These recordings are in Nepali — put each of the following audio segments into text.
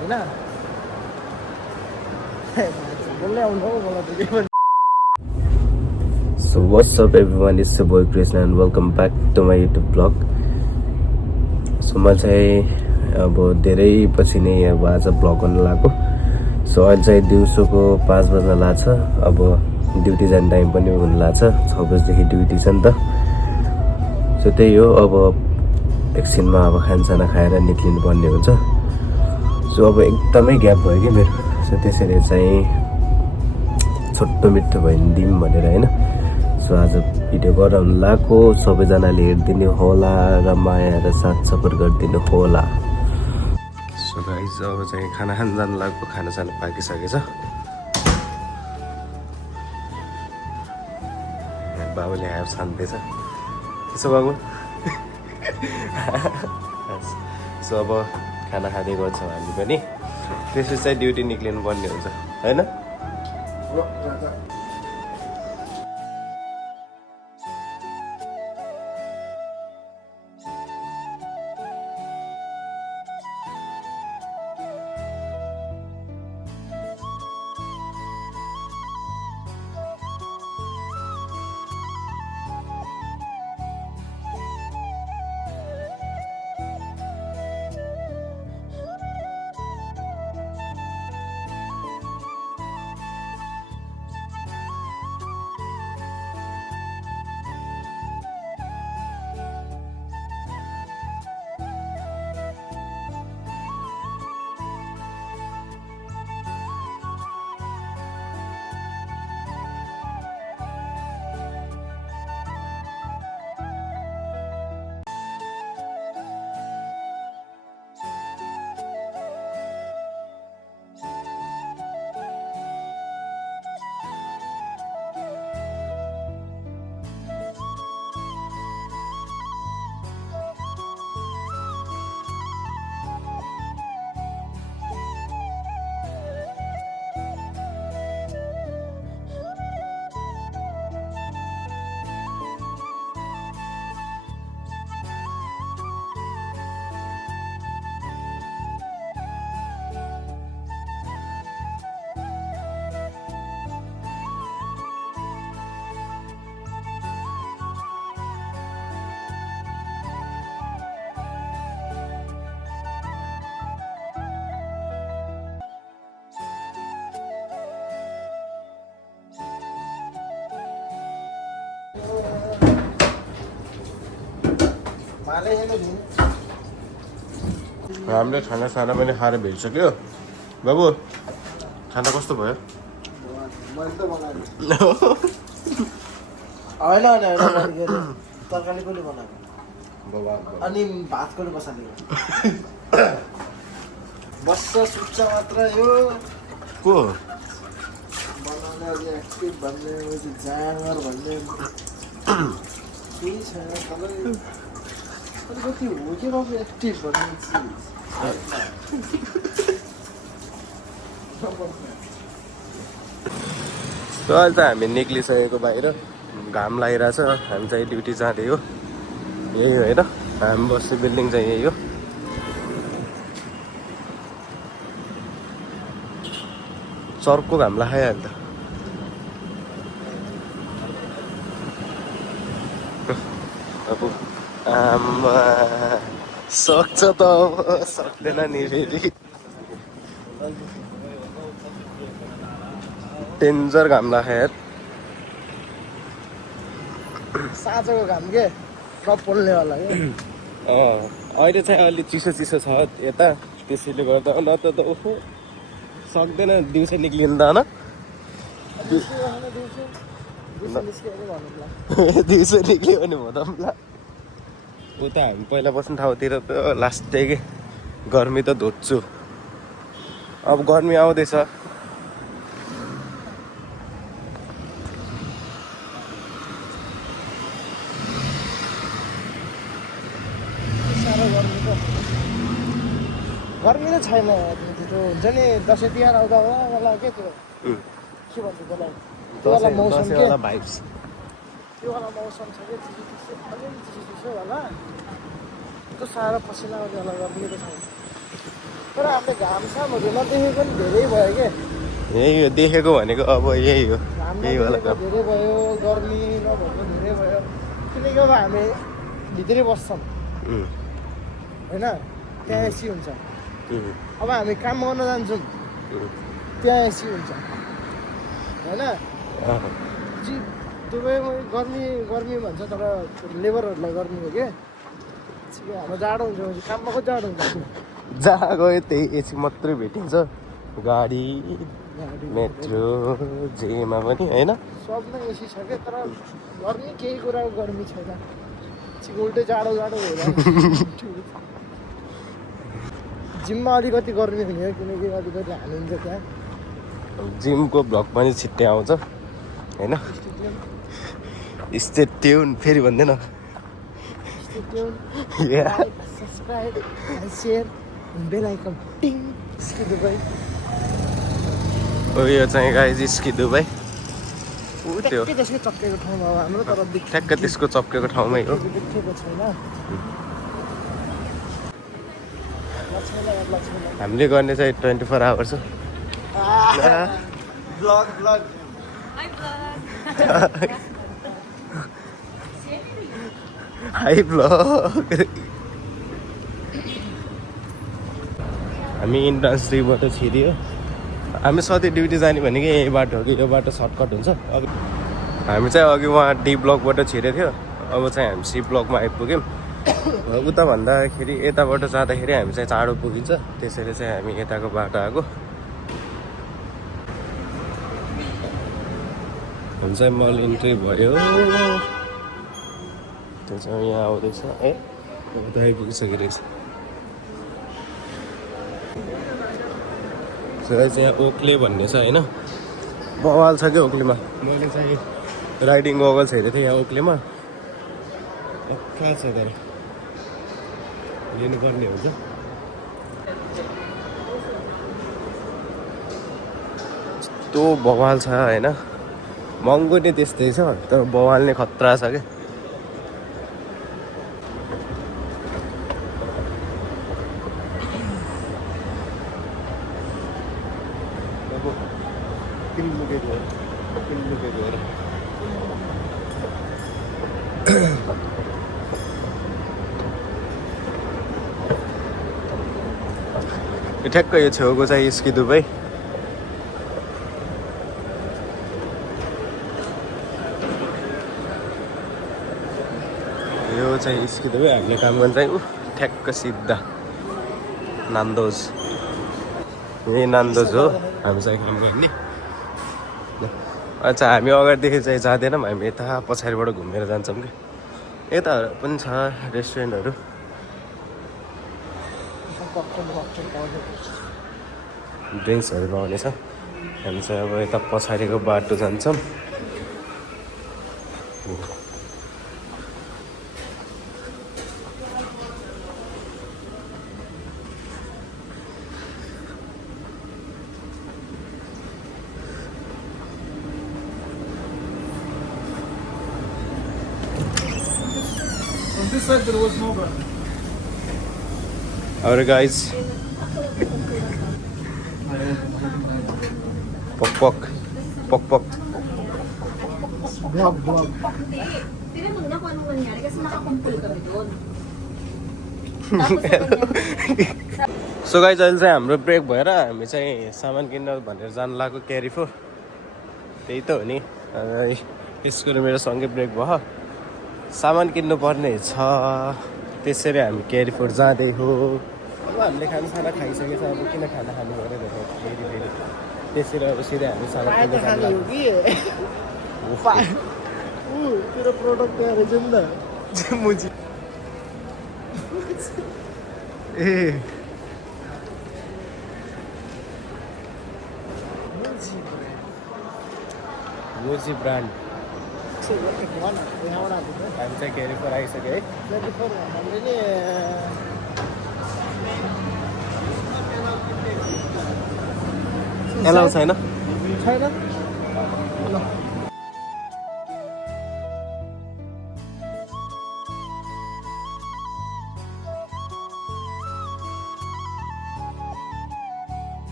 होइन बोल्दै आउनु हौ मलाई त के पनि So what's up everyone, it's your boy Krishna and welcome back to my YouTube vlog. So म चाहिँ अब धेरै पछि नै अब आज भ्लग गर्न लाग्यो. सो अहिले चाहिँ दिउँसोको 5 बज्न लाग्छ. अब ड्युटी जाने टाइम पनि हुन लाग्छ. 6 बजेदेखि ड्युटी छ नि त. सो त्यही हो, अब एकछिनमा अब खानसाना खाएर निक्लिनु पर्ने हुन्छ. सो अब एकदमै ग्याप भयो कि मेरो. सो त्यसैले चाहिँ छोटो मिठो भयो नि दिउँ भनेर होइन. सो आज भिडियो गराउन लाग्यो. सबैजनाले हेरिदिनु होला र माया र साथ सपोर्ट गरिदिनु होला. सो गाइस अब चाहिँ खाना खान जानु लाग्यो. खानासाना पाकिसकेछ. बाबुले हाफ छान्दैछ. त्यसो बाबु सो अब खाना खाँदै गर्छौँ हामी पनि. त्यसपछि चाहिँ ड्युटी निक्लिनु पर्ने हुन्छ होइन. हामीले खानासाना पनि खाएर भेटिसक्यो. बाबु खाना कस्तो भयो? होइन तरकारी पनि बनाएको अनि भात पनि बसालेको. बस्छ सुत्छ मात्र यो को बनाउने अलि एक्टिभ भन्ने जानवर भन्ने केही छैन. अलिकति हो कि बाबु एक्टिभ भन्ने चिज. सो अहिले त हामी निक्लिसकेको बाहिर. घाम लागिरहेछ. हामी चाहिँ ड्युटी जाँदै हो. यही हो होइन, हामी बस्ने बिल्डिङ चाहिँ यही हो. चर्को घाम लागिहाल्यो त. अब आमा सक्छ त, अब सक्दैन नि फेरि. डेन्जर घाम लाग्यो यार. साँझको घाम के सब पोल्नेवाला के. अहिले चाहिँ अलि चिसो चिसो छ यता. त्यसैले गर्दा न त ओहो सक्दैन दिउँसो निक्लिनु त होइन. दिउँसो निक्ल्यो भने भदौँला. उता हामी पहिला बस्ने ठाउँतिर त लास्टै के गर्मी त धोत्छु. अब गर्मी आउँदैछ. गर्मी त छैन. त्यो हुन्छ नि दसैँ तिहार आउँदा होला के त्यो के भन्छ त्यसलाई, त्यो वाला मौसम के, भाइब्स. त्यो वाला मौसम छ कि चिसो चिसो अलिअलि चिसो चिसो होला. त्यो साह्रो पसिना आउने होला. गर्मी त छैन. तर हामीले घामसामहरू नदेखेको पनि धेरै भयो क्या। यही हो देखेको भनेको अब यही हो, घाम यही होला नदेखेको धेरै भयो, गर्मी नभएको धेरै भयो, किनकि अब हामी भित्रै बस्छौँ होइन, त्यहाँ एसी हुन्छ। अब हामी काम गर्न जान्छौँ त्यहाँ एसी हुन्छ होइन। जी दुबईमा गर्मी गर्मी भन्छ तर लेबरहरूलाई गर्मी हो क्या। हाम्रो जाडो हुन्छ भने काममा कति जाडो हुन्छ। जहाँ गयो त्यही एसी मात्रै भेटिन्छ, गाडी मेट्रो जेमा पनि होइन। सबमा एसी छ क्या, तर गर्मी केही कुराको गर्मी छैन, उल्टै जाडो जाडो भइरहेको। जिममा अलिकति गर्मी हुने हो किनकि अलिकति हालिन्छ त्यहाँ। जिमको भ्लग पनि छिट्टै आउँछ होइन। स्टे ट्युन फेरि भन्दैन। सब्सक्राइब सेयर बेल आइकन टिङ। स्की दुबई हो यो चाहिँ गाइज स्की दुबई। त्यो त्यसको चक्केको ठाउँमा हो हाम्रो, तर ठ्याक्क त्यसको चप्केको ठाउँमै हो। देखेको छैन। हामीले गर्ने चाहिँ 24 आवर्स हो। Blog blog high blog. हामी इन्डस्ट्रीबाट छिर्यो। हामी सधैँ ड्युटी जाने भनेको यही बाटो हो कि यो बाटो सर्टकट हुन्छ। अब हामी चाहिँ अघि उहाँ डी ब्लकबाट छिरेको थियो, अब चाहिँ हामी सी ब्लकमा आइपुग्यौँ। उता भन्दाखेरि यताबाट जाँदाखेरि हामी चाहिँ चाँडो पुगिन्छ, त्यसैले चाहिँ हामी यताको बाटो आएको। हामी चाहिँ मल इन्ट्री भयो, त्यो चाहिँ यहाँ आउँदैछ। ए उता आइपुगिसकेको रहेछ। यहाँ ओक्ले भन्ने छ होइन, बवाल छ क्या ओक्लेमा। मैले चाहिँ राइडिङ गगल्स हेरेको थिएँ यहाँ ओक्लेमा, कहाँ छ तर लिनुपर्ने हुन्छ। यस्तो बवाल छ होइन, महँगो नै त्यस्तै छ तर बवाल नै खतरा छ क्या। ठ्याक्क यो छेउको चाहिँ स्की दुबई। यो चाहिँ स्की दुबई। हामीले काम गर्न चाहिँ ठ्याक्क सिधा नान्दोज, यही नान्दोज हो हामी चाहिँ काम गर्ने। अच्छा हामी अगाडिदेखि चाहिँ जाँदैनौँ, हामी यता पछाडिबाट घुमेर जान्छौँ कि। यता पनि छ रेस्टुरेन्टहरू। ड्रिङ्क्सहरू पाउने छ। हामी चाहिँ अब यता पछाडिको बाटो जान्छौँ। On this side there was no brand. Alright guys, pok pok pok pok. Vlog vlog. Tingnan mo na kung anong nangyari kasi nakakumpul kami doon. So guys अहिले चाहिँ हाम्रो ब्रेक भएर हामी चाहिँ सामान किन्न भनेर जानु लाग्यो क्यारिफोर। त्यही त हो नि, यसको मेरो सँगै ब्रेक भयो। सामान किन्नु पर्ने छ, त्यसरी हामी क्यारिफोर जाँदै हो। अब हामीले खानासाना खाइसकेछ, अब किन खाना खानु पऱ्यो फेरि फेरि त्यसरी अब सिधै हामी सामान किन्नु जानु लाग्यो। तेरो प्रोडक्ट त्यहाँ रहेछ नि त। मुजी ए मुजी ब्रान्ड। हामी चाहिँ क्यारिफोर आइसक्यो है। हामीले नि एलाउ छैन। छैन।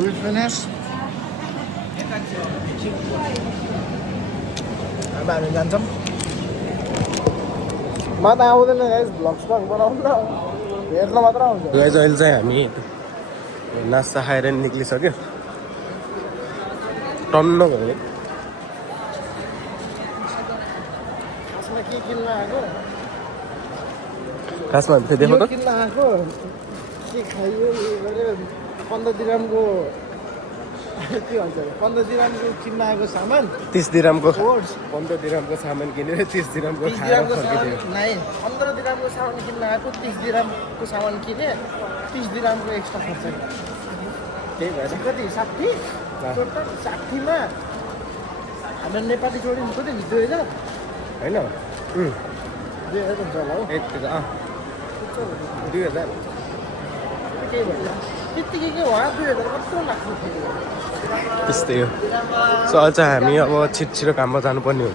We finished. अब हामी जान्छौँ म त आउँदैन गाइस भ्लग स्लग बनाउनु न हेर्न मात्र आउँछ गाइस अहिले चाहिँ हामी नास्ता खाएर निक्लिसक्यो टन्न भयो खासमा के किन्न आएको खासमा हामी देखो त किन्न आएको के खाइयो गऱ्यो 15 दिरहमको के भन्छ 15 दिरहमको किन्न आएको सामान 30 दिरहमको ओट्स 15 दिरहमको सामान किनेर 30 दिरहमको खाएर फर्किदियो नहीं 15 दिरहमको सामान किन्न आएको 30 दिरहमको सामान किने 30 दिरहमको एक्स्ट्रा खर्च त्यही भएर कति 60 टोटल 60 मा हाम्रो नेपाली जोडिनु कति 2000 हैन 2000 हुन्छ होला हौ 2000 केही भएन त्यतिकै के हो 2000 कत्रो लाग्छ त्यस्तै हो सो अझ हामी अब छिटो काममा जानुपर्ने हो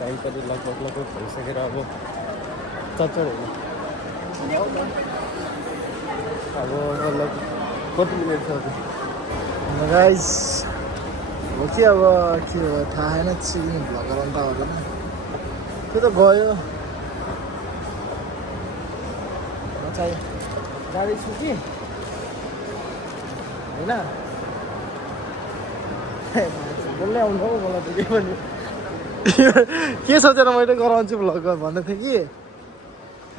टाइम पनि लगभग भइसकेर अब चच्चर होइन अब मतलब कति मिनट छ गाइस हो कि अब के हो थाहा छैन चिकन भ्लग गराउनु त हुँदैन त्यो त गयो चाहिँ गाडी छु कि होइन बोल्नै आउनु हौ मलाई त के भन्यो के सोचेर मैले गराउँछु भ्लग भन्दै थिएँ कि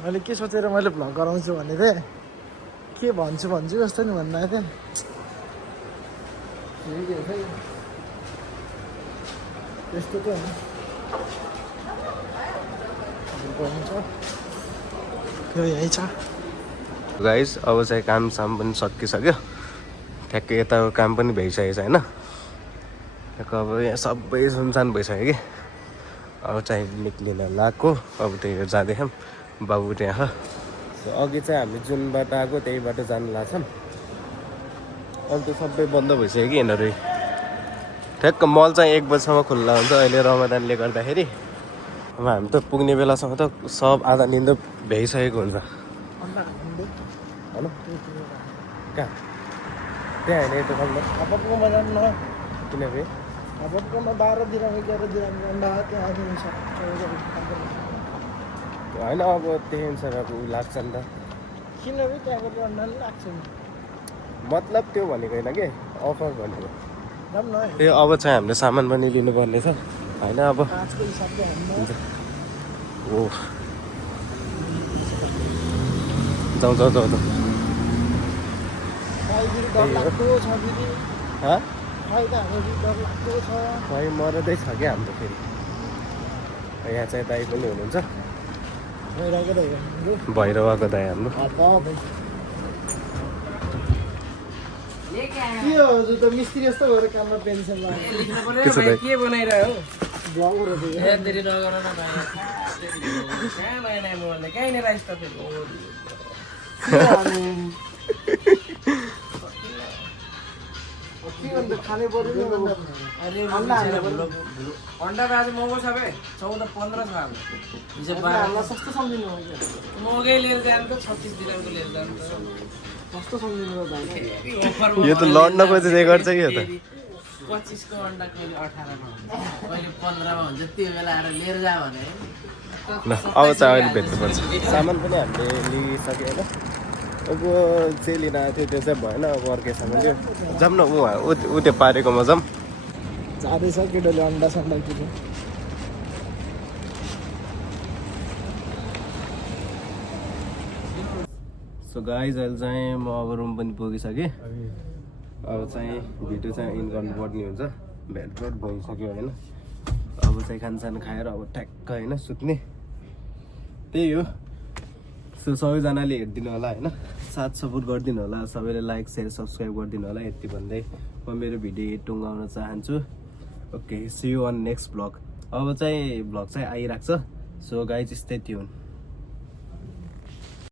मैले के सोचेर मैले भ्लग गराउँछु भन्ने थिएँ के भन्छु जस्तो नि भन्नु थिएँ त्यस्तो त होइन त्यो यही छ गाइस अब चाहिँ काम पनि सकिसक्यो ठ्याक्कै यताको काम पनि भइसकेको छ होइन ठ्याक्क अब यहाँ सबै सुनसान भइसक्यो कि अब चाहिँ निक्लिन लाग्यो अब त्यही जाँदैछौँ बाबु त्यहाँ अघि चाहिँ हामी जुन बाटो आएको त्यही बाटो जानु लाग्छौँ अब त सबै बन्द भइसक्यो कि यिनीहरू ठ्याक्क मल चाहिँ 1 बजीसम्म खुल्ला हुन्छ अहिले रमजानले गर्दाखेरि अब हामी त पुग्ने बेलासम्म त सब आधा निन्द भ्याइसकेको हुन्छ होइन कहाँ त्यहाँ होइन यता खाल्दा हपपकोमा जानु न किनकि हपपकोमा 12 दिरहम 11 दिरहम अन्डा त्यहाँ आइदिन्छ होइन अब त्यही अनुसार अब उ लाग्छ नि त किन बे त्यहाँको अन्डा नि लाग्छ नि मतलब त्यो भनेको होइन कि अफर भनेको जाऊँ न त्यो अब चाहिँ हामीले सामान पनि लिनुपर्ने छ होइन अब काँचको हिसाबले हेर्नु ओ जाउँ खाइदिनु डर लाग्दो छ दिदी हाँ खाइदा हामी डर लाग्दो छ खै मर्दै छ क्या हाम्रो फेरि यहाँ चाहिँ दाइ पनि हुनुहुन्छ भइरहेको त भैरवाको दाइ हाम्रो के हो हजुर त मिस्त्री जस्तो भएर काममा पेन्सन के छ दाइ के बनाइरह्यो ब्लगहरू हेर्दै नगर न भाइ कहाँ नयाँ मोबाइल कहाँनिर आइस तपाईँ के अन्त खानै पर्यो नि अन्डा आज महँगो छ बे 14-15 छ हाम्रो हिजो हामीलाई सस्तो सम्झिनु हो क्या महँगै लिएर जानु त 36 दिनको लिएर जानु त सस्तो सम्झिनु हो भाइ यो त लड्न खोजिँदै गर्छ कि यो त 25 को अन्डा कहिले 18 मा हुन्छ कहिले 15 मा हुन्छ त्यो बेला आएर लिएर जा भने ल अब चाहिँ अहिले भेट्नुपर्छ सामान पनि हामीले लिइसक्यो होइन अब जे लिन आएको थियो त्यो चाहिँ भएन अब अर्कै सामान थियो जाऊँ न ऊ त्यो पारेकोमा जाऊँ जाँदैछ केटोले अन्डा सन्डा किन्यो सो गाइज अहिले चाहिँ म अब रुम पनि पुगिसकेँ अब चाहिँ भिडियो चाहिँ इन गर्नुपर्ने हुन्छ भेटभेट भइसक्यो होइन अब चाहिँ खानसान खाएर अब ठ्याक्क होइन सुत्ने त्यही हो सो सबैजनाले हेरिदिनु होला होइन साथ सपोर्ट गरिदिनु होला सबैले लाइक सेयर सब्सक्राइब गरिदिनु होला यति भन्दै म मेरो भिडियो टुङ्गाउन चाहन्छु okay see you on next blog अब चाहिँ ब्लग चाहिँ आइरहेको छ सो गाइज स्टे ट्युन